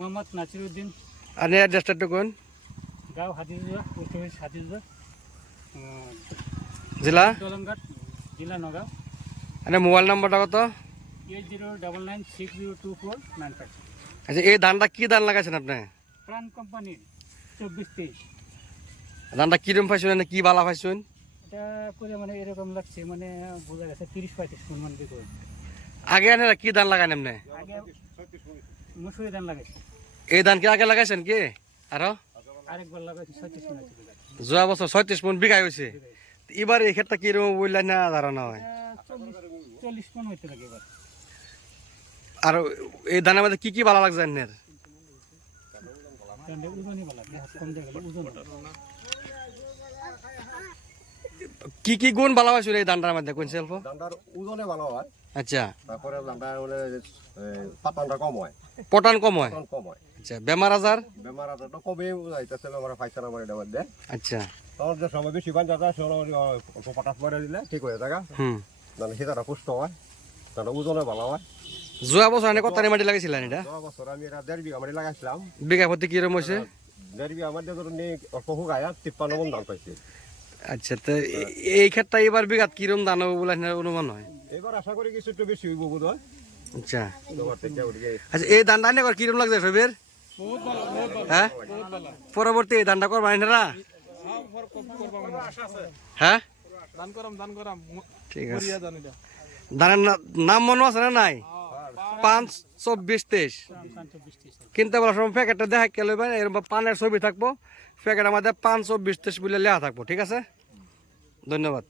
মোহাম্মদ নাসিরউদ্দিন। আর অ্যাড্রেসটা একটু কোন? গাঁও হাতিজুয়া, পোস্ট অফিস হাতিজুয়া, জেলা দলংঘাট, জেলা নগাঁও। আর মোবাইল নাম্বারটা কত? 8099602495। আচ্ছা, এই ধানটা কি ধান লাগাইছেন আপনি? প্রাণ কোম্পানির 2423। ধানটা কিরম পাইছেন, কি বালা পাইছেন? এটা করে মানে এরকম লাগছে, মানে বোঝা গেছে 30-35 মন মান বিঘা। আগে আনে কি ধান লাগান এমনি? আগে মুসুরি ধান লাগাইছে, এই ধান কি আগে লাগাইছেন কি? আরো আরেকবার লাগাইছে 36 মন আছে বিঘা। যোৱা বছর 36 মন বিঘা হয়েছে। এবার এই ক্ষেত্রে কিরম বললেন না ধারণা হয়? 40 মন হইতে লাগে এবার। আর এই ধানের মধ্যে কি কি ভালো লাগছে আপনার? ওজনই ভালো লাগে, কম দিয়ে গেলে ওজন হবে। কি কি গুণ ভালো পাইছেন এই ধানটার মধ্যে কোন শিল্প? ধানটার ওজনে ভালো হয়, আচ্ছা, তারপরে ধানটা মানে পাতানটা কম হয়, পটান কম হয়। পটান কম হয়, আচ্ছা, বেমার আজার? বেমার আজারটা কমে যাইতেছে আমার পাইছে আমার এটার মধ্যে। আচ্ছা, তখন যে সময় বেশি বান যাতা সে পটাশ মারে দিলে ঠিক হয়ে থাকে, মানে সেটা পুষ্ট হয়, তাহলে ওজনে ভালো হয়। যোৱা বছর কত মাটি লাগাইছিলেন এটা? 6 বছর আমি এটা 1.5 বিঘা মাটি লাগাইছিলাম। বিঘা প্রতি কিরম হয়েছে? 1.5 বিঘা মধ্যে ধরুন অল্প শুকায় 53 মন ধান পাইছে। আচ্ছা, তো এই ক্ষেত্রে এবার বিঘাত কিরম দান হবে বলে আপনার অনুমান হয়? এবার আশা করি কিছু একটু বেশি হইব বোধ হয়। আচ্ছা, তোমার থেকে ওদিকে আচ্ছা, এই ধানটা আনে কিরম লাগছে সবের? হ্যাঁ, পরবর্তী এই ধানটা করবা না? হ্যাঁ, ঠিক আছে। ধানের নাম মনে আছে না নাই? 5-24-23। কিনতে বলার সময় প্যাকেটটা দেখা গেল এরকম পানের ছবি থাকবো, প্যাকেটের মধ্যে 5-24-23 বলে লেখা থাকবো। ঠিক আছে, ধন্যবাদ।